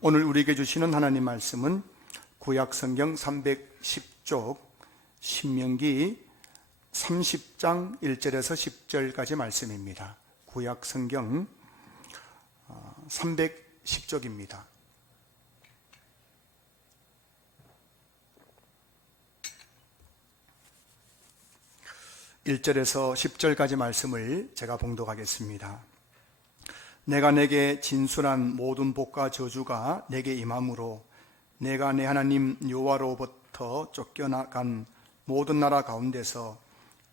오늘 우리에게 주시는 하나님 말씀은 구약성경 310쪽 신명기 30장 1절에서 10절까지 말씀입니다. 구약성경 310쪽입니다. (1절에서) (10절까지) 말씀을 제가 봉독하겠습니다. 내가 내게 진술한 모든 복과 저주가 내게 임함으로 내가 내 하나님 여호와로부터 쫓겨나간 모든 나라 가운데서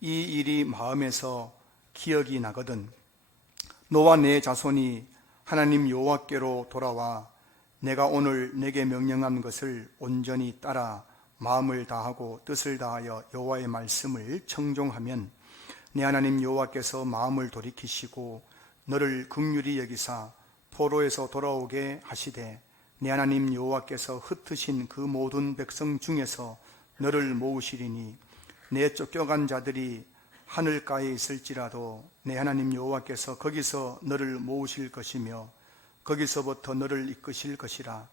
이 일이 마음에서 기억이 나거든 너와 내 자손이 하나님 여호와께로 돌아와 내가 오늘 내게 명령한 것을 온전히 따라 마음을 다하고 뜻을 다하여 여호와의 말씀을 청종하면 내 하나님 여호와께서 마음을 돌이키시고 너를 긍휼히 여기사 포로에서 돌아오게 하시되 내 하나님 여호와께서 흩으신 그 모든 백성 중에서 너를 모으시리니 내 쫓겨간 자들이 하늘가에 있을지라도 내 하나님 여호와께서 거기서 너를 모으실 것이며 거기서부터 너를 이끄실 것이라.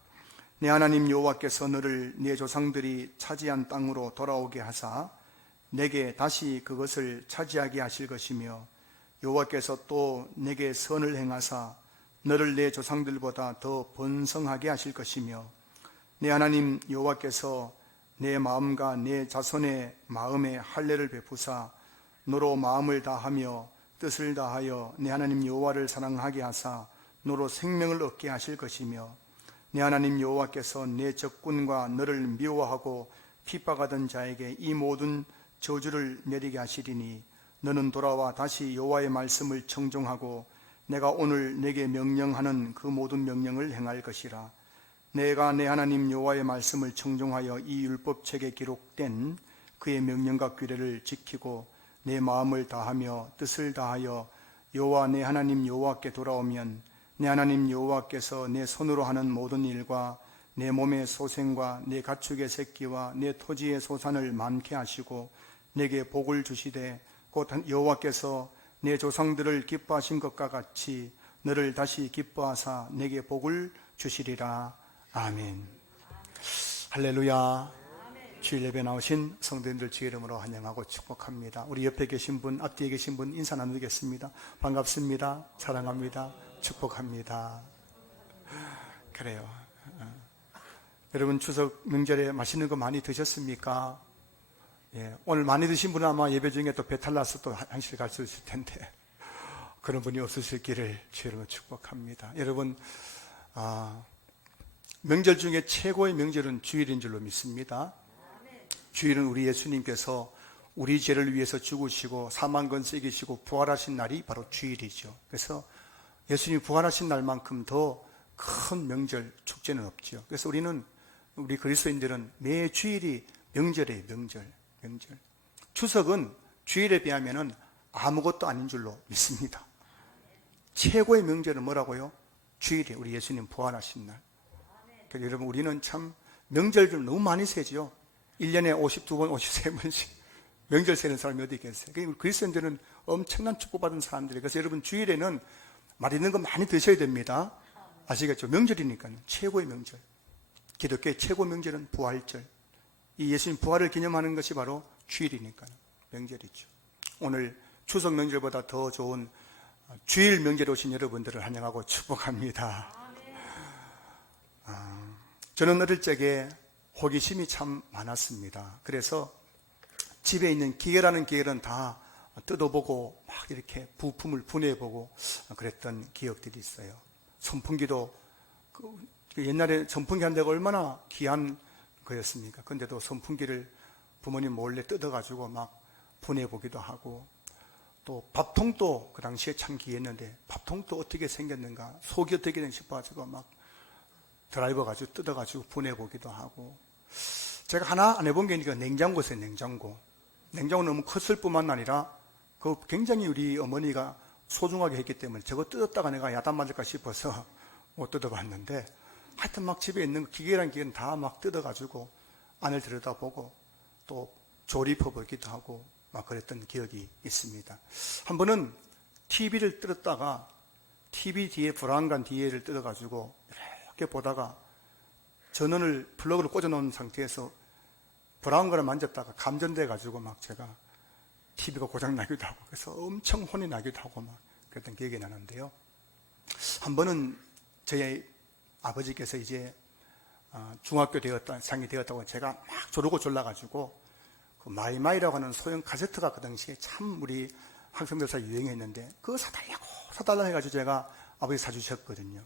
내 하나님 여호와께서 너를 내 조상들이 차지한 땅으로 돌아오게 하사 내게 다시 그것을 차지하게 하실 것이며 여호와께서 또 내게 선을 행하사 너를 내 조상들보다 더 번성하게 하실 것이며 내 하나님 여호와께서 내 마음과 내 자손의 마음에 할례를 베푸사 너로 마음을 다하며 뜻을 다하여 내 하나님 여호와를 사랑하게 하사 너로 생명을 얻게 하실 것이며 내 하나님 여호와께서 내 적군과 너를 미워하고 핍박하던 자에게 이 모든 저주를 내리게 하시리니 너는 돌아와 다시 여호와의 말씀을 청종하고 내가 오늘 내게 명령하는 그 모든 명령을 행할 것이라. 내가 내 하나님 여호와의 말씀을 청종하여 이 율법책에 기록된 그의 명령과 규례를 지키고 내 마음을 다하며 뜻을 다하여 여호와 내 하나님 여호와께 돌아오면 내 하나님 여호와께서 내 손으로 하는 모든 일과 내 몸의 소생과 내 가축의 새끼와 내 토지의 소산을 많게 하시고 내게 복을 주시되 곧 여호와께서 내 조상들을 기뻐하신 것과 같이 너를 다시 기뻐하사 내게 복을 주시리라. 아멘. 할렐루야. 주일 예배 나오신 성도님들 주의 이름으로 환영하고 축복합니다. 우리 옆에 계신 분, 앞뒤에 계신 분 인사 나누겠습니다. 반갑습니다. 사랑합니다. 축복합니다. 그래요. 여러분 추석 명절에 맛있는 거 많이 드셨습니까? 예, 오늘 많이 드신 분은 아마 예배 중에 또 배탈 나서 또 한실 갈 수 있을 텐데 그런 분이 없으실 길을 주의로 축복합니다. 여러분 명절 중에 최고의 명절은 주일인 줄로 믿습니다. 주일은 우리 예수님께서 우리 죄를 위해서 죽으시고 사망권세 이기시고 부활하신 날이 바로 주일이죠. 그래서 예수님이 부활하신 날만큼 더 큰 명절 축제는 없죠. 그래서 우리 그리스도인들은 매 주일이 명절이에요. 명절. 추석은 주일에 비하면 아무것도 아닌 줄로 믿습니다. 최고의 명절은 뭐라고요? 주일이에요. 우리 예수님 부활하신 날. 그래서 여러분 우리는 참 명절을 너무 많이 세죠. 1년에 52번 53번씩 명절 세는 사람이 어디 있겠어요? 그러니까 그리스도인들은 엄청난 축복받은 사람들이에요. 그래서 여러분 주일에는 맛있는 거 많이 드셔야 됩니다. 아시겠죠? 명절이니까요. 최고의 명절. 기독교의 최고 명절은 부활절. 이 예수님 부활을 기념하는 것이 바로 주일이니까 명절이죠. 오늘 추석 명절보다 더 좋은 주일 명절에 오신 여러분들을 환영하고 축복합니다. 저는 어릴 적에 호기심이 참 많았습니다. 그래서 집에 있는 기계라는 기계는 다 뜯어보고 막 이렇게 부품을 분해해보고 그랬던 기억들이 있어요. 선풍기도 옛날에 선풍기 한 대가 얼마나 귀한 거였습니까? 근데도 선풍기를 부모님 몰래 뜯어가지고 막 분해보기도 하고 또 밥통도 그 당시에 참 귀했는데 밥통도 어떻게 생겼는가 속이 어떻게 되는가 싶어가지고 막 드라이버 가지고 뜯어가지고 분해보기도 하고 제가 하나 안 해본 게 있으니까 냉장고였어요. 냉장고 너무 컸을 뿐만 아니라 그 굉장히 우리 어머니가 소중하게 했기 때문에 저거 뜯었다가 내가 야단 맞을까 싶어서 못 뜯어봤는데 하여튼 막 집에 있는 기계란 기계는 다 막 뜯어가지고 안을 들여다보고 또 조립해보기도 하고 막 그랬던 기억이 있습니다. 한 번은 TV를 뜯었다가 TV 뒤에 브라운관 뒤에를 뜯어가지고 이렇게 보다가 전원을 플러그를 꽂아놓은 상태에서 브라운 거를 만졌다가 감전돼가지고 막 제가 TV가 고장나기도 하고 그래서 엄청 혼이 나기도 하고 막 그랬던 기억이 나는데요. 한 번은 저희 아버지께서 이제 중학교 되었다, 상이 되었다고 제가 막 조르고 졸라가지고 그 마이마이라고 하는 소형 카세트가 그 당시에 참 우리 학생들 사이에 유행했는데 그거 사달라고 해가지고 제가 아버지 사주셨거든요.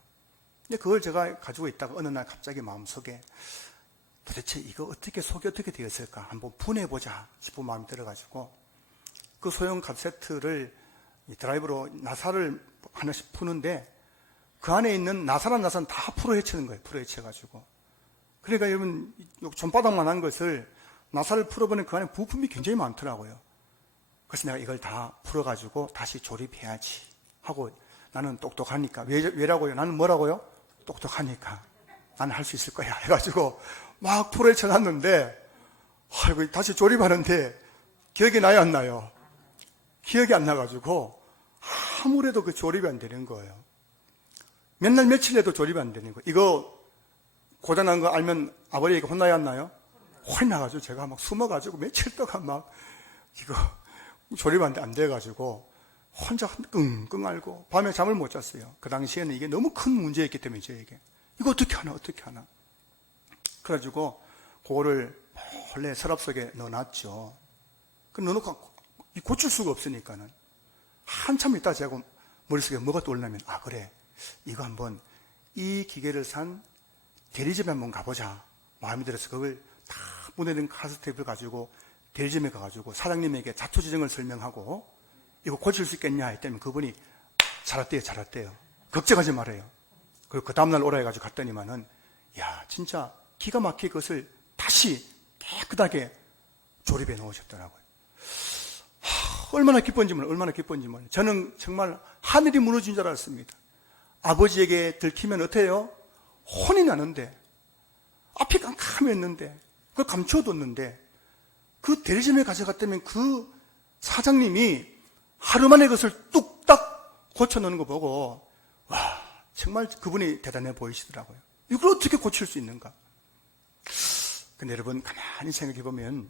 근데 그걸 제가 가지고 있다가 어느 날 갑자기 마음속에 도대체 이거 어떻게 속이 어떻게 되었을까 한번 분해보자 싶은 마음이 들어가지고 그 소형 카세트를 드라이브로 나사를 하나씩 푸는데 그 안에 있는 나사란 나사는 다 풀어헤치는 거예요. 풀어헤쳐가지고. 그러니까 여러분 손바닥만한 것을 나사를 풀어보니 그 안에 부품이 굉장히 많더라고요. 그래서 내가 이걸 다 풀어가지고 다시 조립해야지 하고 나는 똑똑하니까. 왜라고요? 나는 뭐라고요? 똑똑하니까. 나는 할 수 있을 거야. 해가지고 막 풀어헤쳐 놨는데 아이고 다시 조립하는데 기억이 나요? 안 나요? 기억이 안 나가지고 아무래도 그 조립이 안 되는 거예요. 몇 날 며칠 해도 조립이 안 되는 거예요. 이거 고장난 거 알면 아버지에게 혼나야 하나요? 혼이 나가지고 제가 막 숨어가지고 며칠 동안 막 이거 조립 안 돼가지고 혼자 끙끙 앓고 밤에 잠을 못 잤어요. 그 당시에는 이게 너무 큰 문제였기 때문에 저에게 이거 어떻게 하나 그래가지고 그거를 원래 서랍 속에 넣어놨죠. 그 넣어놓고 고칠 수가 없으니까는 한참 있다 제가 머릿속에 뭐가 떠올라면 그래 이거 한번 이 기계를 산 대리점에 한번 가보자 마음이 들어서 그걸 다 분해된 카세트를 가지고 대리점에 가가지고 사장님에게 자초지정을 설명하고 이거 고칠 수 있겠냐 했더니 그분이 잘했대요. 걱정하지 말아요. 그리고 그 다음날 오라 해가지고 갔더니만은 야 진짜 기가 막히게 그것을 다시 깨끗하게 조립해 놓으셨더라고요. 얼마나 기쁜지 몰라요. 저는 정말 하늘이 무너진 줄 알았습니다. 아버지에게 들키면 어때요? 혼이 나는데 앞이 깜깜했는데 그걸 감춰뒀는데 그 대리점에 가져갔다면 그 사장님이 하루 만에 그것을 뚝딱 고쳐놓는 거 보고 와 정말 그분이 대단해 보이시더라고요. 이걸 어떻게 고칠 수 있는가? 근데 여러분 가만히 생각해 보면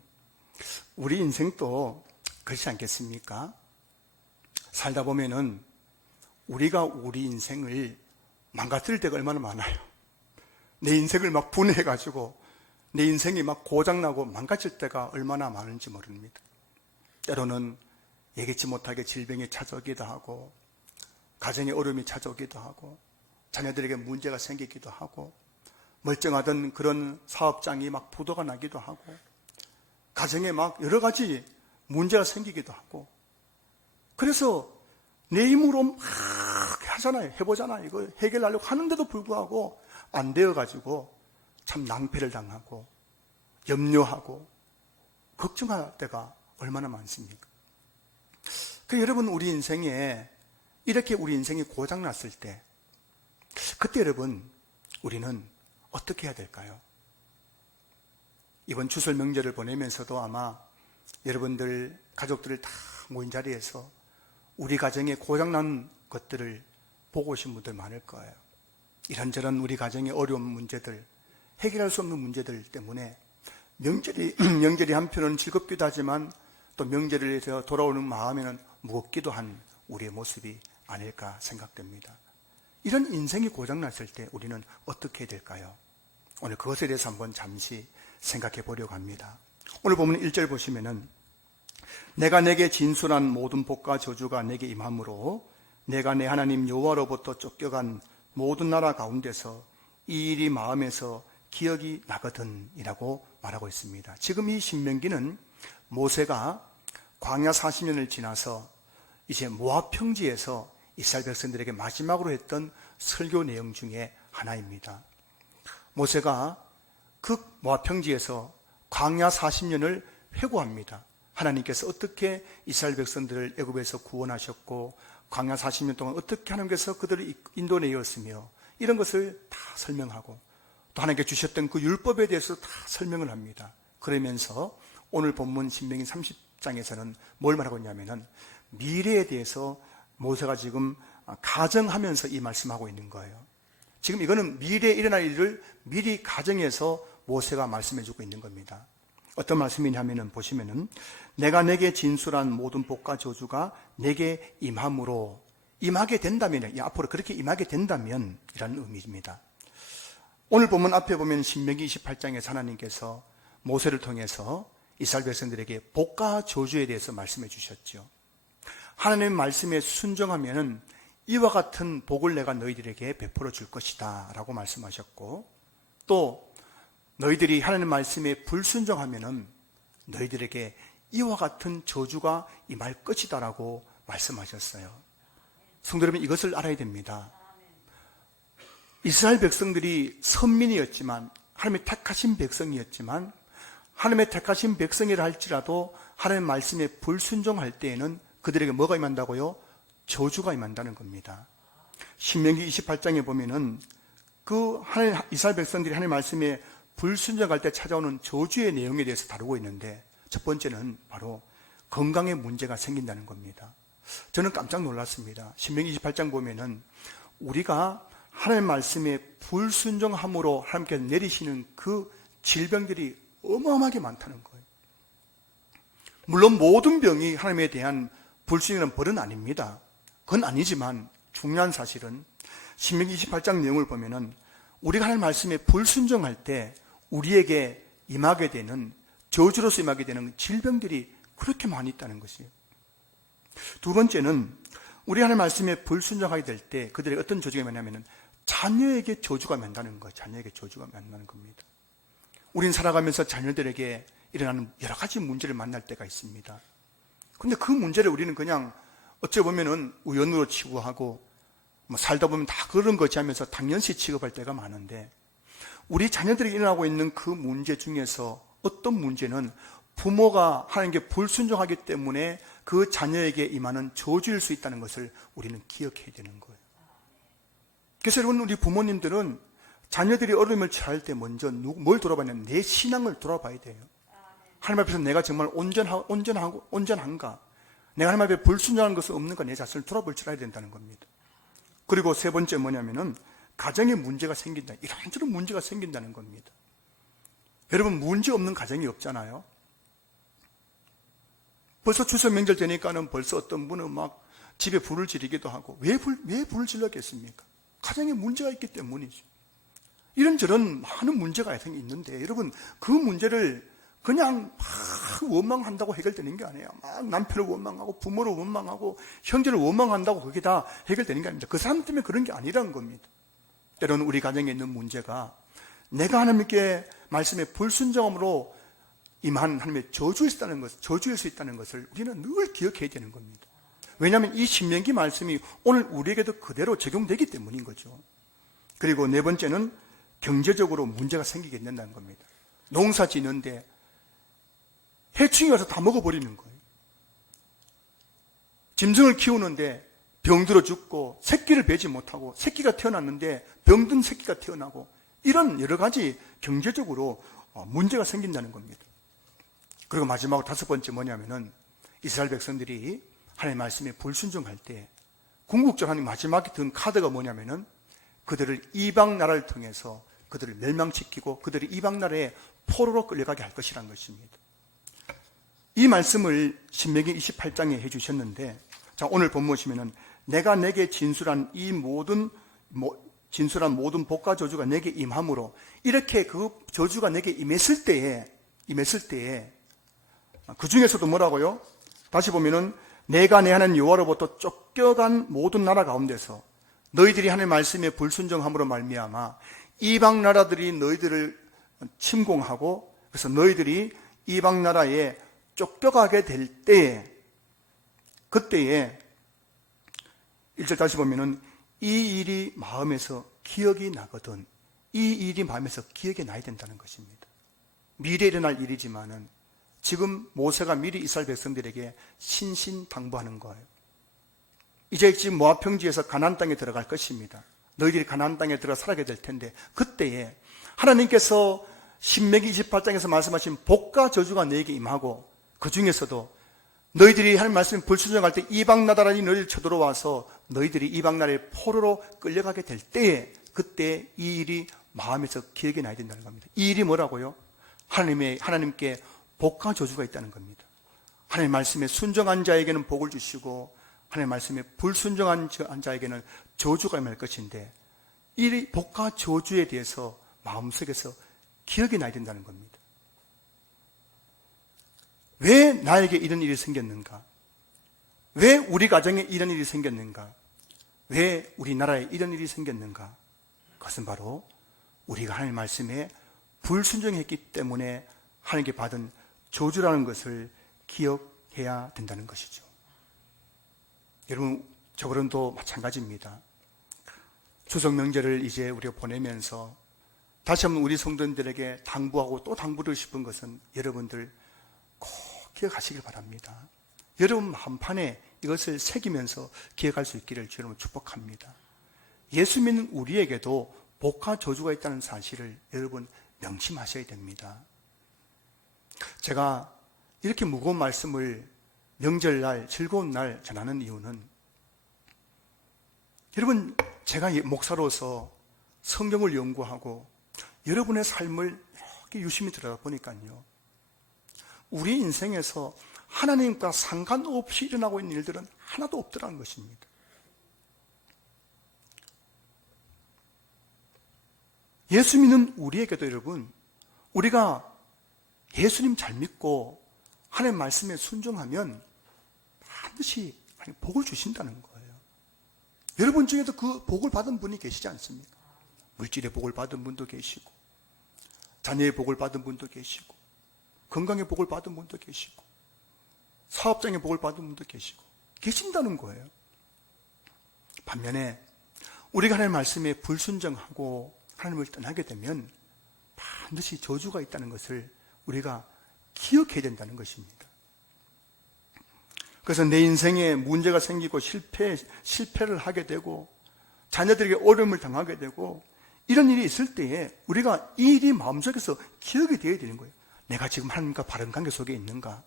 우리 인생도 그렇지 않겠습니까? 살다 보면은 우리가 우리 인생을 망가뜨릴 때가 얼마나 많아요. 내 인생을 막 분해해가지고 내 인생이 막 고장나고 망가질 때가 얼마나 많은지 모릅니다. 때로는 예기치 못하게 질병이 찾아오기도 하고 가정에 어려움이 찾아오기도 하고 자녀들에게 문제가 생기기도 하고 멀쩡하던 그런 사업장이 막 부도가 나기도 하고 가정에 막 여러 가지 문제가 생기기도 하고 그래서 내 힘으로 막 하잖아요. 해보잖아요. 이거 해결하려고 하는데도 불구하고 안 되어가지고 참 낭패를 당하고 염려하고 걱정할 때가 얼마나 많습니까? 여러분 우리 인생에 이렇게 우리 인생이 고장났을 때 그때 여러분 우리는 어떻게 해야 될까요? 이번 추설 명절을 보내면서도 아마 여러분들 가족들을 다 모인 자리에서 우리 가정에 고장난 것들을 보고 오신 분들 많을 거예요. 이런저런 우리 가정의 어려운 문제들, 해결할 수 없는 문제들 때문에 명절이 한편은 즐겁기도 하지만 또 명절을 위해서 돌아오는 마음에는 무겁기도 한 우리의 모습이 아닐까 생각됩니다. 이런 인생이 고장났을 때 우리는 어떻게 해야 될까요? 오늘 그것에 대해서 한번 잠시 생각해 보려고 합니다. 오늘 보면 1절 보시면은 내가 내게 진술한 모든 복과 저주가 내게 임함으로 내가 내 하나님 여호와로부터 쫓겨간 모든 나라 가운데서 이 일이 마음에서 기억이 나거든 이라고 말하고 있습니다. 지금 이 신명기는 모세가 광야 40년을 지나서 이제 모압 평지에서 이스라엘 백성들에게 마지막으로 했던 설교 내용 중에 하나입니다. 모세가 그 모압 평지에서 광야 40년을 회고합니다. 하나님께서 어떻게 이스라엘 백성들을 애굽에서 구원하셨고 광야 40년 동안 어떻게 하나님께서 그들을 인도내었으며 이런 것을 다 설명하고 또 하나님께 주셨던 그 율법에 대해서 다 설명을 합니다. 그러면서 오늘 본문 신명기 30장에서는 뭘 말하고 있냐면은 미래에 대해서 모세가 지금 가정하면서 이 말씀하고 있는 거예요. 지금 이거는 미래에 일어날 일을 미리 가정해서 모세가 말씀해주고 있는 겁니다. 어떤 말씀이냐면은 보시면은 내가 내게 진술한 모든 복과 저주가 내게 임함으로, 임하게 된다면, 앞으로 그렇게 임하게 된다면 이라는 의미입니다. 오늘 본문 앞에 보면 신명기 28장에서 하나님께서 모세를 통해서 이스라엘 백성들에게 복과 저주에 대해서 말씀해 주셨죠. 하나님의 말씀에 순종하면은 이와 같은 복을 내가 너희들에게 베풀어 줄 것이다 라고 말씀하셨고, 또 너희들이 하나님 말씀에 불순종하면은 너희들에게 이와 같은 저주가 임할 것이다 라고 말씀하셨어요. 성도 여러분, 이것을 알아야 됩니다. 이스라엘 백성들이 선민이었지만, 하나님의 택하신 백성이었지만, 하나님의 택하신 백성이라 할지라도 하나님의 말씀에 불순종할 때에는 그들에게 뭐가 임한다고요? 저주가 임한다는 겁니다. 신명기 28장에 보면은 그 이스라엘 백성들이 하나님의 말씀에 불순종할 때 찾아오는 저주의 내용에 대해서 다루고 있는데, 첫 번째는 바로 건강에 문제가 생긴다는 겁니다. 저는 깜짝 놀랐습니다. 신명기 28장 보면은 우리가 하나님의 말씀에 불순종함으로 하나님께서 내리시는 그 질병들이 어마어마하게 많다는 거예요. 물론 모든 병이 하나님에 대한 불순종이라는 벌은 아닙니다. 그건 아니지만 중요한 사실은 신명기 28장 내용을 보면은 우리가 하나님 말씀에 불순종할 때 우리에게 임하게 되는, 저주로서 임하게 되는 질병들이 그렇게 많이 있다는 것이에요. 두 번째는 우리 하나님 말씀에 불순종하게 될 때 그들의 어떤 저주가 임하냐면은 자녀에게 저주가 임한다는 거예요. 자녀에게 저주가 임한다는 겁니다. 우린 살아가면서 자녀들에게 일어나는 여러 가지 문제를 만날 때가 있습니다. 근데 그 문제를 우리는 그냥 어찌 보면은 우연으로 치부하고 살다 보면 다 그런 거지 하면서 당연시 취급할 때가 많은데, 우리 자녀들이 일어나고 있는 그 문제 중에서 어떤 문제는 부모가 하나님께 불순종하기 때문에 그 자녀에게 임하는 저주일 수 있다는 것을 우리는 기억해야 되는 거예요. 그래서 여러분, 우리 부모님들은 자녀들이 어려움을 처할 때 먼저 뭘 돌아봐냐면 내 신앙을 돌아봐야 돼요. 하나님 앞에서 내가 정말 온전한가? 내가 하나님 앞에 불순종하는 것은 없는가? 내 자신을 돌아볼 줄 알아야 된다는 겁니다. 그리고 세 번째 뭐냐면은 가정에 문제가 생긴다. 이런저런 문제가 생긴다는 겁니다. 여러분, 문제 없는 가정이 없잖아요. 벌써 추석 명절 되니까는 벌써 어떤 분은 막 집에 불을 지르기도 하고, 왜 불을 질렀겠습니까? 가정에 문제가 있기 때문이죠. 이런저런 많은 문제가 있는데, 여러분, 그 문제를 그냥 막 원망한다고 해결되는 게 아니에요. 막 남편을 원망하고 부모를 원망하고 형제를 원망한다고 그게 다 해결되는 게 아닙니다. 그 사람 때문에 그런 게 아니라는 겁니다. 때로는 우리 가정에 있는 문제가 내가 하나님께 말씀에 불순종함으로 임한 하나님의 저주일 수 있다는 것을 우리는 늘 기억해야 되는 겁니다. 왜냐하면 이 신명기 말씀이 오늘 우리에게도 그대로 적용되기 때문인 거죠. 그리고 네 번째는 경제적으로 문제가 생기게 된다는 겁니다. 농사 지는데 해충이 와서 다 먹어버리는 거예요. 짐승을 키우는데 병들어 죽고 새끼를 베지 못하고, 새끼가 태어났는데 병든 새끼가 태어나고, 이런 여러 가지 경제적으로 문제가 생긴다는 겁니다. 그리고 마지막으로 다섯 번째 뭐냐면은 이스라엘 백성들이 하나님의 말씀에 불순종할 때 궁극적으로 하나님 마지막에 든 카드가 뭐냐면은 그들을 이방 나라를 통해서 그들을 멸망시키고 그들이 이방 나라에 포로로 끌려가게 할 것이라는 것입니다. 이 말씀을 신명기 28장에 해주셨는데, 자, 오늘 본문 보시면은 내가 내게 진술한 모든 복과 저주가 내게 임함으로, 이렇게 그 저주가 내게 임했을 때에 그 중에서도 뭐라고요? 다시 보면은 내가 내 하나님 여호와로부터 쫓겨간 모든 나라 가운데서 너희들이 하나님의 말씀에 불순종함으로 말미암아 이방 나라들이 너희들을 침공하고, 그래서 너희들이 이방 나라에 쫓겨가게 될 때에, 그때에 1절 다시 보면은 이 일이 마음에서 기억이 나거든. 이 일이 마음에서 기억이 나야 된다는 것입니다. 미래에 일어날 일이지만은 지금 모세가 미리 이스라엘 백성들에게 신신당부하는 거예요. 이제 지금 모압 평지에서 가나안 땅에 들어갈 것입니다. 너희들이 가나안 땅에 들어가 살게 될 텐데, 그때에 하나님께서 신명기 28장에서 말씀하신 복과 저주가 너에게 임하고, 그 중에서도 너희들이 하나님 말씀 불순종할 때 이방 나라들이 너희를 쳐들어와서 너희들이 이방 나라의 포로로 끌려가게 될 때에, 그때 이 일이 마음에서 기억이 나야 된다는 겁니다. 이 일이 뭐라고요? 하나님께 복과 저주가 있다는 겁니다. 하나님 말씀에 순종한 자에게는 복을 주시고 하나님 말씀에 불순종한 자에게는 저주가 임할 것인데, 이 복과 저주에 대해서 마음속에서 기억이 나야 된다는 겁니다. 왜 나에게 이런 일이 생겼는가? 왜 우리 가정에 이런 일이 생겼는가? 왜 우리나라에 이런 일이 생겼는가? 그것은 바로 우리가 하나님 말씀에 불순종했기 때문에 하나님께 받은 저주라는 것을 기억해야 된다는 것이죠. 여러분, 저거론도 마찬가지입니다. 추석 명절을 이제 우리가 보내면서 다시 한번 우리 성도님들에게 당부하고 또 당부를 싶은 것은, 여러분들 꼭 기억하시길 바랍니다. 여러분 마음판에 이것을 새기면서 기억할 수 있기를 주님으로 축복합니다. 예수 믿는 우리에게도 복과 저주가 있다는 사실을 여러분 명심하셔야 됩니다. 제가 이렇게 무거운 말씀을 명절날, 즐거운 날 전하는 이유는, 여러분, 제가 목사로서 성경을 연구하고 여러분의 삶을 이렇게 유심히 들여다보니까요, 우리 인생에서 하나님과 상관없이 일어나고 있는 일들은 하나도 없더라는 것입니다. 예수 믿는 우리에게도 여러분, 우리가 예수님 잘 믿고 하나님 말씀에 순종하면 반드시 하나님 복을 주신다는 거예요. 여러분 중에도 그 복을 받은 분이 계시지 않습니까? 물질의 복을 받은 분도 계시고, 자녀의 복을 받은 분도 계시고, 건강의 복을 받은 분도 계시고, 사업장의 복을 받은 분도 계시고 계신다는 거예요. 반면에 우리가 하나님 말씀에 불순종하고 하나님을 떠나게 되면 반드시 저주가 있다는 것을 우리가 기억해야 된다는 것입니다. 그래서 내 인생에 문제가 생기고 실패를 하게 되고 자녀들에게 어려움을 당하게 되고 이런 일이 있을 때에 우리가 이 일이 마음속에서 기억이 되어야 되는 거예요. 내가 지금 하나님과 바른 관계 속에 있는가?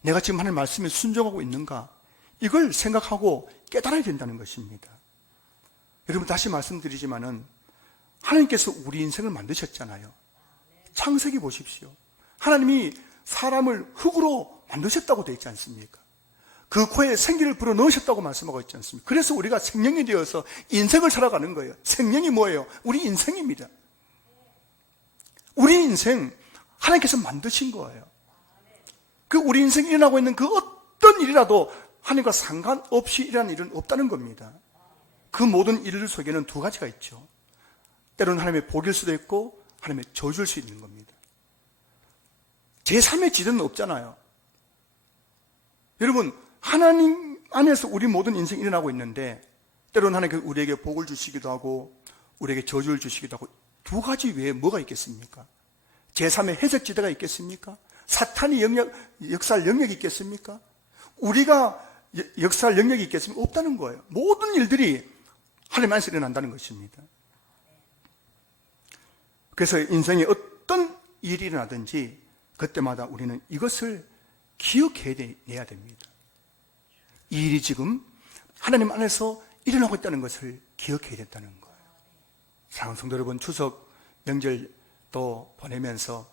내가 지금 하나님 말씀에 순종하고 있는가? 이걸 생각하고 깨달아야 된다는 것입니다. 여러분, 다시 말씀드리지만은 하나님께서 우리 인생을 만드셨잖아요. 창세기 보십시오. 하나님이 사람을 흙으로 만드셨다고 되어 있지 않습니까? 그 코에 생기를 불어 넣으셨다고 말씀하고 있지 않습니까? 그래서 우리가 생명이 되어서 인생을 살아가는 거예요. 생명이 뭐예요? 우리 인생입니다. 우리 인생 하나님께서 만드신 거예요. 그 우리 인생에 일어나고 있는 그 어떤 일이라도 하나님과 상관없이 일어나는 일은 없다는 겁니다. 그 모든 일들 속에는 두 가지가 있죠. 때로는 하나님의 복일 수도 있고 하나님의 저주일 수 있는 겁니다. 제3의 지대는 없잖아요. 여러분, 하나님 안에서 우리 모든 인생이 일어나고 있는데 때로는 하나님께서 우리에게 복을 주시기도 하고 우리에게 저주를 주시기도 하고, 두 가지 외에 뭐가 있겠습니까? 제3의 해적지대가 있겠습니까? 사탄이 역사할 영역이 있겠습니까? 우리가 역사할 영역이 있겠습니까? 없다는 거예요. 모든 일들이 하나님 안에서 일어난다는 것입니다. 그래서 인생에 어떤 일이 일어나든지 그때마다 우리는 이것을 기억해내야 됩니다. 이 일이 지금 하나님 안에서 일어나고 있다는 것을 기억해야 된다는 거예요. 사랑하는 성도 여러분, 추석 명절 또 보내면서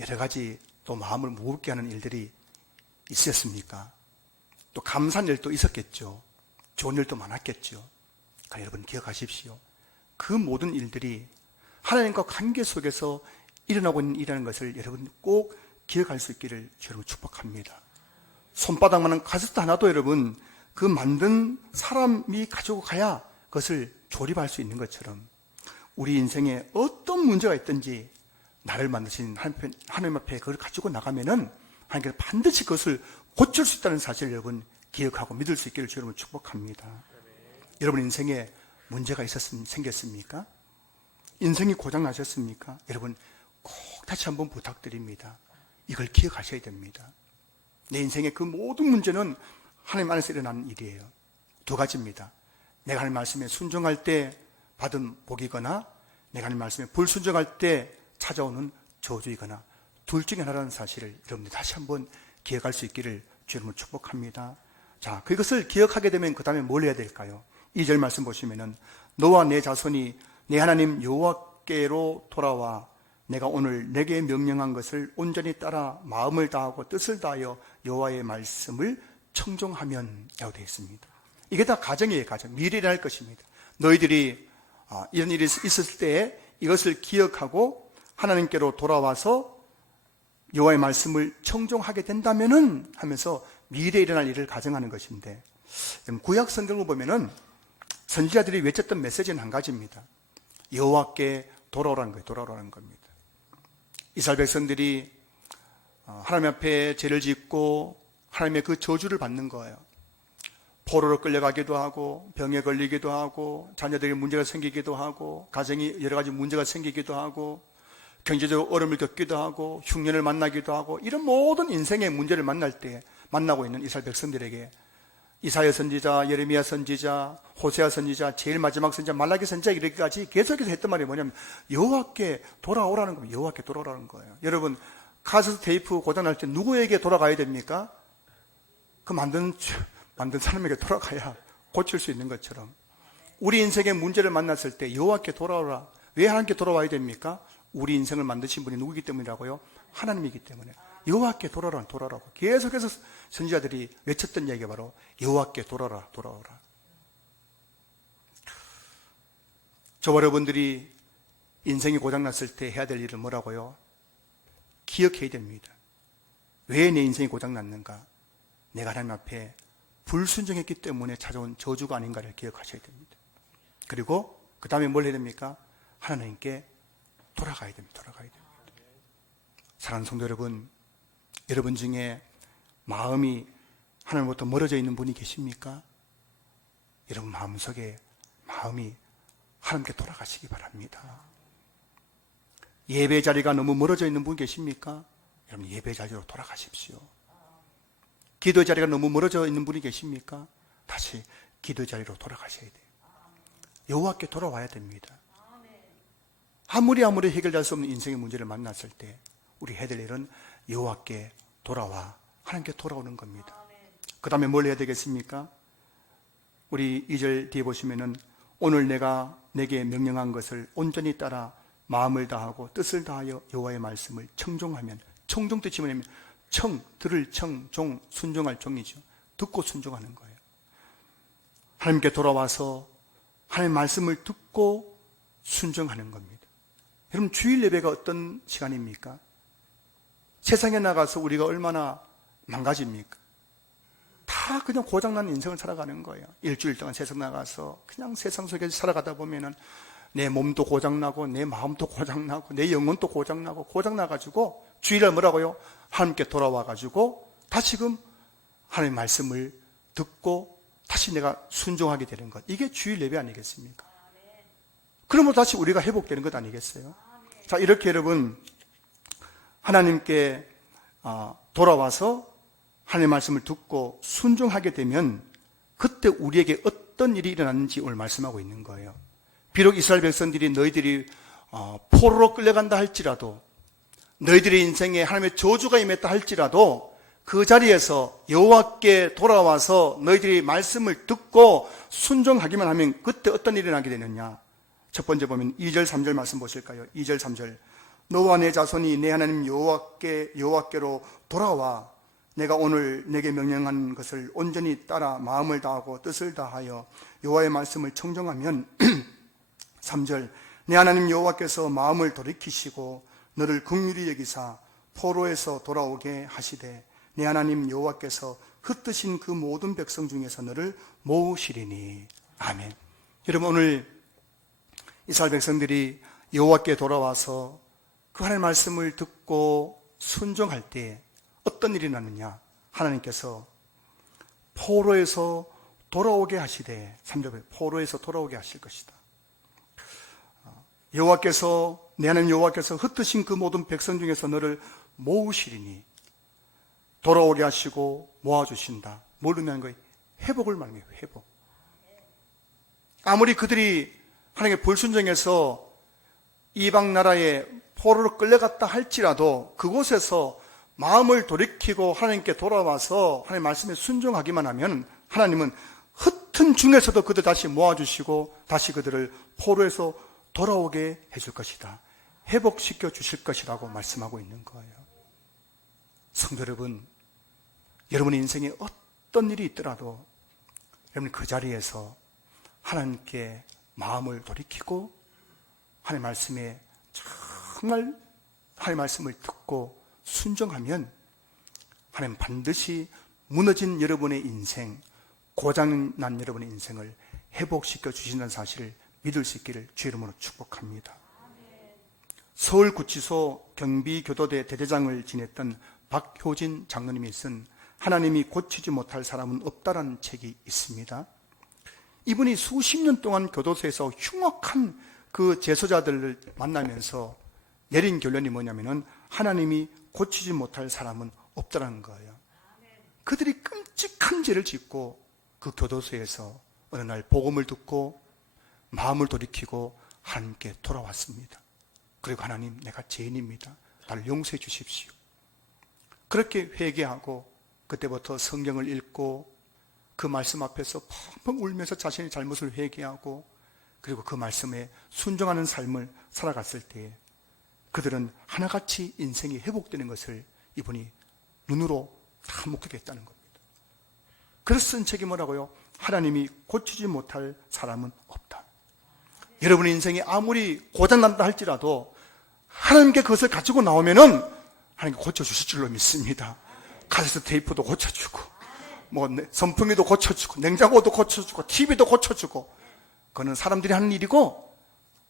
여러 가지 또 마음을 무겁게 하는 일들이 있었습니까? 또 감사한 일도 있었겠죠. 좋은 일도 많았겠죠. 그러니까 여러분 기억하십시오. 그 모든 일들이 하나님과 관계 속에서 일어나고 있는 일이라는 것을 여러분 꼭 기억할 수 있기를 여러분 축복합니다. 손바닥만한 가스트 하나도 여러분 그 만든 사람이 가지고 가야 그것을 조립할 수 있는 것처럼 우리 인생에 어떤 문제가 있든지 나를 만드신 하나님 앞에 그걸 가지고 나가면은 하나님께서 반드시 그것을 고칠 수 있다는 사실을 여러분 기억하고 믿을 수 있기를 여러분 축복합니다. 여러분 인생에 문제가 생겼습니까? 인생이 고장나셨습니까? 여러분 꼭 다시 한번 부탁드립니다. 이걸 기억하셔야 됩니다. 내 인생의 그 모든 문제는 하나님 안에서 일어나는 일이에요. 두 가지입니다. 내가 하나님 말씀에 순종할 때 받은 복이거나 내가 하나님 말씀에 불순종할 때 찾아오는 저주이거나 둘 중에 하나라는 사실을 여러분들 다시 한번 기억할 수 있기를 주님을 축복합니다. 자, 그것을 기억하게 되면 그 다음에 뭘 해야 될까요? 2절 말씀 보시면은 너와 내 자손이 내 하나님 여호와께로 돌아와 내가 오늘 내게 명령한 것을 온전히 따라 마음을 다하고 뜻을 다하여 여호와의 말씀을 청종하면 라고 되어 있습니다. 이게 다 가정이에요. 가정. 미래를 할 것입니다. 너희들이 이런 일이 있었을 때 이것을 기억하고 하나님께로 돌아와서 여호와의 말씀을 청종하게 된다면은 하면서 미래에 일어날 일을 가정하는 것인데, 구약 성경을 보면은 선지자들이 외쳤던 메시지는 한 가지입니다. 여호와께 돌아오라는 거예요. 돌아오라는 겁니다. 이스라엘 백성들이 하나님 앞에 죄를 짓고 하나님의 그 저주를 받는 거예요. 포로로 끌려가기도 하고 병에 걸리기도 하고 자녀들에게 문제가 생기기도 하고 가정이 여러 가지 문제가 생기기도 하고 경제적으로 어려움을 겪기도 하고 흉년을 만나기도 하고, 이런 모든 인생의 문제를 만날 때 만나고 있는 이스라엘 백성들에게 이사야 선지자, 예레미야 선지자, 호세아 선지자, 제일 마지막 선지자, 말라기 선지자 이렇게까지 계속해서 했던 말이 뭐냐면 여호와께 돌아오라는 겁니다. 여호와께 돌아오라는 거예요. 여러분, 카세트 테이프 고장날 때 누구에게 돌아가야 됩니까? 그 만든 사람에게 돌아가야 고칠 수 있는 것처럼 우리 인생의 문제를 만났을 때 여호와께 돌아오라. 왜 하나님께 돌아와야 됩니까? 우리 인생을 만드신 분이 누구이기 때문이라고요? 하나님이기 때문에. 여호와께 돌아오라고 계속해서 선지자들이 외쳤던 얘기가 바로 여호와께 돌아오라. 저와 여러분들이 인생이 고장났을 때 해야 될 일은 뭐라고요? 기억해야 됩니다. 왜 내 인생이 고장났는가? 내가 하나님 앞에 불순종했기 때문에 찾아온 저주가 아닌가를 기억하셔야 됩니다. 그리고 그 다음에 뭘 해야 됩니까? 하나님께 돌아가야 됩니다. 사랑하는 성도 여러분, 여러분 중에 마음이 하나님으로부터 멀어져 있는 분이 계십니까? 여러분 마음속에 마음이 하나님께 돌아가시기 바랍니다. 예배 자리가 너무 멀어져 있는 분 계십니까? 여러분 예배 자리로 돌아가십시오. 기도 자리가 너무 멀어져 있는 분이 계십니까? 다시 기도 자리로 돌아가셔야 돼요. 여호와께 돌아와야 됩니다. 아무리 해결될 수 없는 인생의 문제를 만났을 때 우리 해야 될 일은 여호와께 돌아와 하나님께 돌아오는 겁니다. 그 다음에 뭘 해야 되겠습니까? 우리 2절 뒤에 보시면은 오늘 내가 내게 명령한 것을 온전히 따라 마음을 다하고 뜻을 다하여 여호와의 말씀을 청종하면, 청종 뜻이 뭐냐면 들을 청, 종, 순종할 종이죠. 듣고 순종하는 거예요. 하나님께 돌아와서 하나님의 말씀을 듣고 순종하는 겁니다. 여러분 주일 예배가 어떤 시간입니까? 세상에 나가서 우리가 얼마나 망가집니까? 다 그냥 고장난 인생을 살아가는 거예요. 일주일 동안 세상 나가서 그냥 세상 속에서 살아가다 보면은 내 몸도 고장나고 내 마음도 고장나고 내 영혼도 고장나고 고장나가지고 주일날 뭐라고요? 하나님께 돌아와가지고 다시금 하나님의 말씀을 듣고 다시 내가 순종하게 되는 것, 이게 주일 예배 아니겠습니까? 그러면 다시 우리가 회복되는 것 아니겠어요? 자, 이렇게 여러분 하나님께 돌아와서 하나님의 말씀을 듣고 순종하게 되면 그때 우리에게 어떤 일이 일어났는지 오늘 말씀하고 있는 거예요. 비록 이스라엘 백성들이 너희들이 포로로 끌려간다 할지라도, 너희들의 인생에 하나님의 저주가 임했다 할지라도 그 자리에서 여호와께 돌아와서 너희들이 말씀을 듣고 순종하기만 하면 그때 어떤 일이 일어나게 되느냐? 첫 번째 보면 2절 3절 말씀 보실까요? 2절 3절 너와 내 자손이 내 하나님 여호와께로 돌아와 내가 오늘 내게 명령한 것을 온전히 따라 마음을 다하고 뜻을 다하여 여호와의 말씀을 청종하면 3절 내 하나님 여호와께서 마음을 돌이키시고 너를 긍휼히 여기사 포로에서 돌아오게 하시되 내 하나님 여호와께서 흩으신 그 모든 백성 중에서 너를 모으시리니. 아멘. 여러분 오늘 이스라엘 백성들이 여호와께 돌아와서 그 하나님의 말씀을 듣고 순종할 때 어떤 일이 나느냐? 하나님께서 포로에서 돌아오게 하시되, 3절에 포로에서 돌아오게 하실 것이다. 여호와께서 내 하나님 여호와께서 흩으신 그 모든 백성 중에서 너를 모으시리니, 돌아오게 하시고 모아주신다. 뭘 의미하는 거예요? 회복을 말해요. 회복. 아무리 그들이 하나님의 불순종해서 이방 나라에 포로로 끌려갔다 할지라도 그곳에서 마음을 돌이키고 하나님께 돌아와서 하나님의 말씀에 순종하기만 하면 하나님은 흩은 중에서도 그들 다시 모아주시고 다시 그들을 포로에서 돌아오게 해줄 것이다. 회복시켜 주실 것이라고 말씀하고 있는 거예요. 성도 여러분, 여러분의 인생에 어떤 일이 있더라도 여러분 그 자리에서 하나님께 마음을 돌이키고 하나님의 말씀에 정말 하나님의 말씀을 듣고 순종하면 하나님 반드시 무너진 여러분의 인생, 고장난 여러분의 인생을 회복시켜 주신다는 사실을 믿을 수 있기를 주의 이름으로 축복합니다. 서울구치소 경비교도대 대대장을 지냈던 박효진 장로님이 쓴 하나님이 고치지 못할 사람은 없다라는 책이 있습니다. 이분이 수십 년 동안 교도소에서 흉악한 그 재소자들을 만나면서 내린 결론이 뭐냐면은 하나님이 고치지 못할 사람은 없다라는 거예요. 그들이 끔찍한 죄를 짓고 그 교도소에서 어느 날 복음을 듣고 마음을 돌이키고 하나님께 돌아왔습니다. 그리고 하나님, 내가 죄인입니다. 나를 용서해 주십시오. 그렇게 회개하고 그때부터 성경을 읽고 그 말씀 앞에서 펑펑 울면서 자신의 잘못을 회개하고 그리고 그 말씀에 순종하는 삶을 살아갔을 때에 그들은 하나같이 인생이 회복되는 것을 이분이 눈으로 다 목격했다는 겁니다. 그래서 쓴 책이 뭐라고요? 하나님이 고치지 못할 사람은 없다. 여러분의 인생이 아무리 고장난다 할지라도 하나님께 그것을 가지고 나오면은 하나님께 고쳐주실 줄로 믿습니다. 카세트 테이프도 고쳐주고 선풍기도 고쳐주고 냉장고도 고쳐주고 TV도 고쳐주고 그거는 사람들이 하는 일이고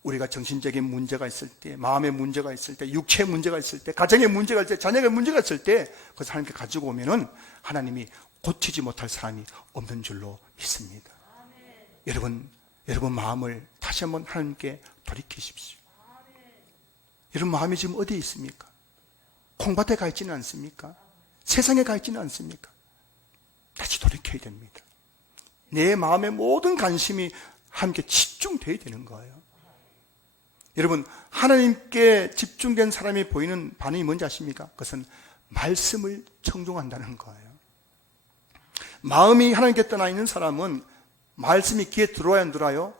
우리가 정신적인 문제가 있을 때, 마음의 문제가 있을 때, 육체의 문제가 있을 때, 가정의 문제가 있을 때, 자녀의 문제가 있을 때 그것을 하나님께 가지고 오면은 하나님이 고치지 못할 사람이 없는 줄로 믿습니다. 여러분 마음을 다시 한번 하나님께 돌이키십시오. 여러분 마음이 지금 어디에 있습니까? 콩밭에 가 있지는 않습니까? 세상에 가 있지는 않습니까? 다시 돌이켜야 됩니다. 내 마음의 모든 관심이 함께 집중되어야 되는 거예요. 여러분, 하나님께 집중된 사람이 보이는 반응이 뭔지 아십니까? 그것은 말씀을 청종한다는 거예요. 마음이 하나님께 떠나 있는 사람은 말씀이 귀에 들어와야 안 들어와요?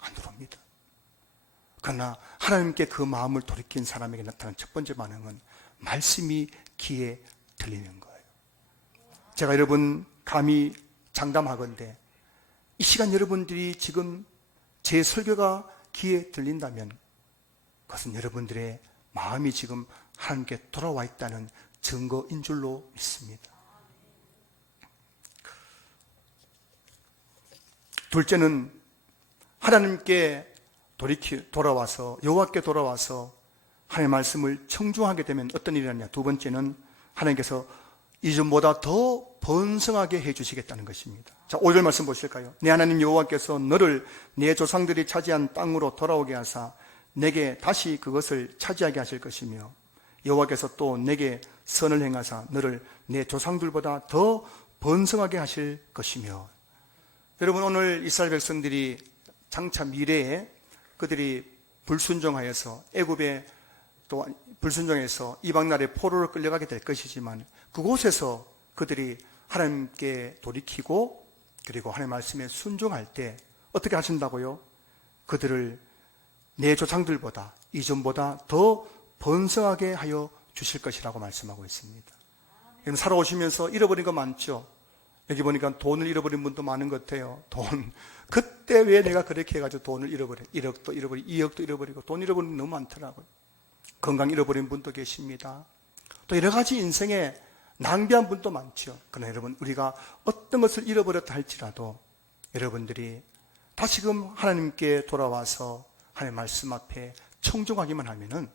안 들어옵니다. 그러나 하나님께 그 마음을 돌이킨 사람에게 나타난 첫 번째 반응은 말씀이 귀에 들리는 거예요. 제가 여러분 감히 장담하건대 이 시간 여러분들이 지금 제 설교가 귀에 들린다면 그것은 여러분들의 마음이 지금 하나님께 돌아와 있다는 증거인 줄로 믿습니다. 둘째는 하나님께 돌아와서 여호와께 돌아와서 하나님의 말씀을 청중하게 되면 어떤 일이 나냐. 두 번째는 하나님께서 이전보다 더 번성하게 해주시겠다는 것입니다. 자, 5절 말씀 보실까요? 내 하나님 여호와께서 너를 내 조상들이 차지한 땅으로 돌아오게 하사 내게 다시 그것을 차지하게 하실 것이며 여호와께서 또 내게 선을 행하사 너를 내 조상들보다 더 번성하게 하실 것이며. 여러분, 오늘 이스라엘 백성들이 장차 미래에 그들이 불순종하여서 애굽에 또 불순종해서 이방 나라의 포로로 끌려가게 될 것이지만 그곳에서 그들이 하나님께 돌이키고 그리고 하나님의 말씀에 순종할 때 어떻게 하신다고요? 그들을 내 조상들보다 이전보다 더 번성하게 하여 주실 것이라고 말씀하고 있습니다. 여러분, 살아오시면서 잃어버린 거 많죠? 여기 보니까 돈을 잃어버린 분도 많은 것 같아요. 돈. 그때 왜 내가 그렇게 해가지고 돈을 잃어버려? 1억도 잃어버리고 2억도 잃어버리고 돈 잃어버린 분 너무 많더라고요. 건강 잃어버린 분도 계십니다. 또 여러 가지 인생에 낭비한 분도 많죠. 그러나 여러분, 우리가 어떤 것을 잃어버렸다 할지라도 여러분들이 다시금 하나님께 돌아와서 하나님의 말씀 앞에 청종하기만 하면은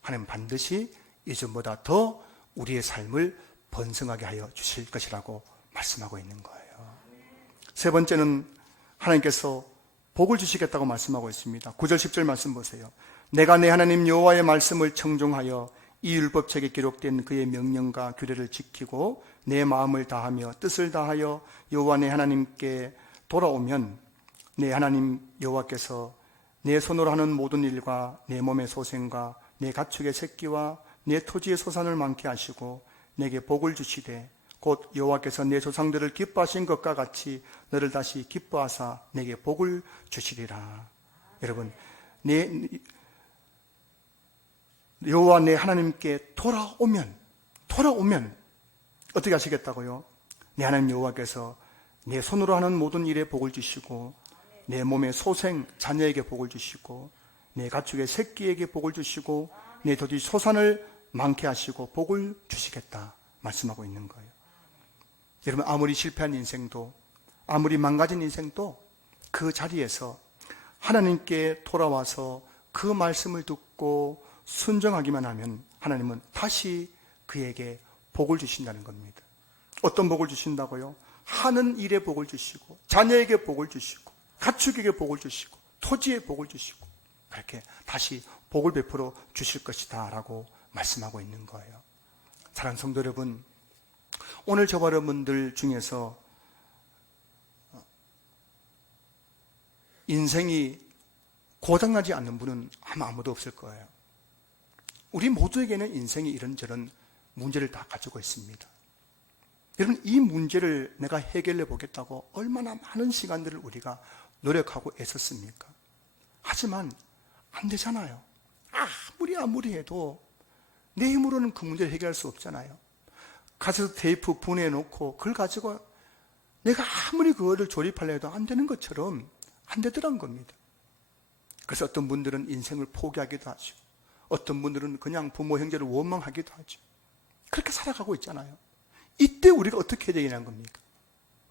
하나님 반드시 이전보다 더 우리의 삶을 번성하게 하여 주실 것이라고 말씀하고 있는 거예요. 세 번째는 하나님께서 복을 주시겠다고 말씀하고 있습니다. 9절 10절 말씀 보세요. 내가 내 하나님 여호와의 말씀을 청종하여 이 율법책에 기록된 그의 명령과 규례를 지키고 내 마음을 다하며 뜻을 다하여 여호와 내 하나님께 돌아오면 내 하나님 여호와께서 내 손으로 하는 모든 일과 내 몸의 소생과 내 가축의 새끼와 내 토지의 소산을 많게 하시고 내게 복을 주시되 곧 여호와께서 내 조상들을 기뻐하신 것과 같이 너를 다시 기뻐하사 내게 복을 주시리라. 여러분, 여호와 내 하나님께 돌아오면 어떻게 하시겠다고요? 내 하나님 여호와께서 내 손으로 하는 모든 일에 복을 주시고 내 몸의 소생 자녀에게 복을 주시고 내 가축의 새끼에게 복을 주시고 내 토지 소산을 많게 하시고 복을 주시겠다 말씀하고 있는 거예요. 여러분, 아무리 실패한 인생도, 아무리 망가진 인생도 그 자리에서 하나님께 돌아와서 그 말씀을 듣고 순종하기만 하면 하나님은 다시 그에게 복을 주신다는 겁니다. 어떤 복을 주신다고요? 하는 일에 복을 주시고, 자녀에게 복을 주시고, 가축에게 복을 주시고, 토지에 복을 주시고, 그렇게 다시 복을 베풀어 주실 것이다 라고 말씀하고 있는 거예요. 사랑하는 성도 여러분, 오늘 저와 여러분들 중에서 인생이 고장나지 않는 분은 아마 아무도 없을 거예요. 우리 모두에게는 인생이 이런저런 문제를 다 가지고 있습니다. 여러분, 이 문제를 내가 해결해 보겠다고 얼마나 많은 시간들을 우리가 노력하고 애썼습니까? 하지만 안 되잖아요. 아무리 해도 내 힘으로는 그 문제를 해결할 수 없잖아요. 가서 테이프 분해놓고 그걸 가지고 내가 아무리 그거를 조립하려 해도 안 되는 것처럼 안 되더란 겁니다. 그래서 어떤 분들은 인생을 포기하기도 하죠. 어떤 분들은 그냥 부모 형제를 원망하기도 하죠. 그렇게 살아가고 있잖아요. 이때 우리가 어떻게 해야 되냐는 겁니까?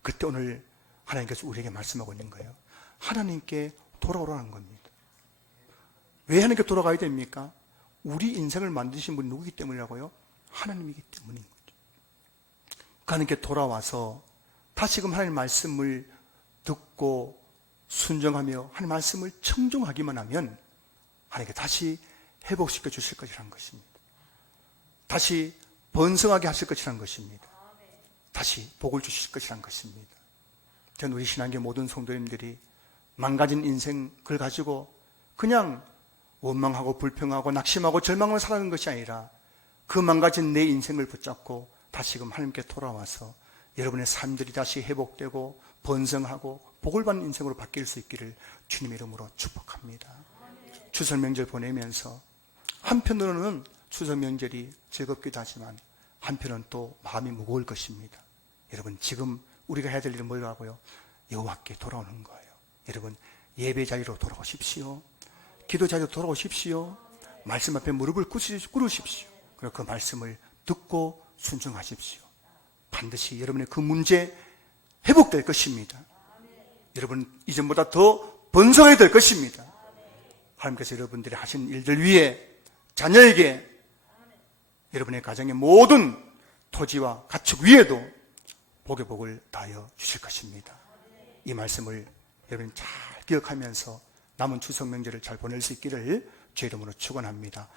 그때 오늘 하나님께서 우리에게 말씀하고 있는 거예요. 하나님께 돌아오라는 겁니다. 왜 하나님께 돌아가야 됩니까? 우리 인생을 만드신 분이 누구이기 때문이라고요? 하나님이기 때문인 거죠. 하나님께 돌아와서 다시금 하나님 말씀을 듣고 순종하며 하나님 말씀을 청종하기만 하면 하나님께 다시 회복시켜 주실 것이라는 것입니다. 다시 번성하게 하실 것이라는 것입니다. 다시 복을 주실 것이라는 것입니다. 전 우리 신앙계 모든 성도님들이 망가진 인생 그걸 가지고 그냥 원망하고 불평하고 낙심하고 절망하며 살아가는 것이 아니라 그 망가진 내 인생을 붙잡고 다시금 하나님께 돌아와서 여러분의 삶들이 다시 회복되고 번성하고 복을 받는 인생으로 바뀔 수 있기를 주님의 이름으로 축복합니다. 추석 명절 보내면서 한편으로는 추석 명절이 즐겁기도 하지만 한편은 또 마음이 무거울 것입니다. 여러분, 지금 우리가 해야 될 일은 뭐라고요? 여호와께 돌아오는 거예요. 여러분, 예배 자리로 돌아오십시오. 기도 자리로 돌아오십시오. 말씀 앞에 무릎을 꿇으십시오. 그리고 그 말씀을 듣고 순종하십시오. 반드시 여러분의 그 문제 회복될 것입니다. 여러분, 이전보다 더 번성해야 될 것입니다. 하나님께서 여러분들이 하신 일들 위에 자녀에게 여러분의 가정의 모든 토지와 가축 위에도 복의 복을 다하여 주실 것입니다. 이 말씀을 여러분 잘 기억하면서 남은 추석 명절을 잘 보낼 수 있기를 주의 이름으로 축원합니다.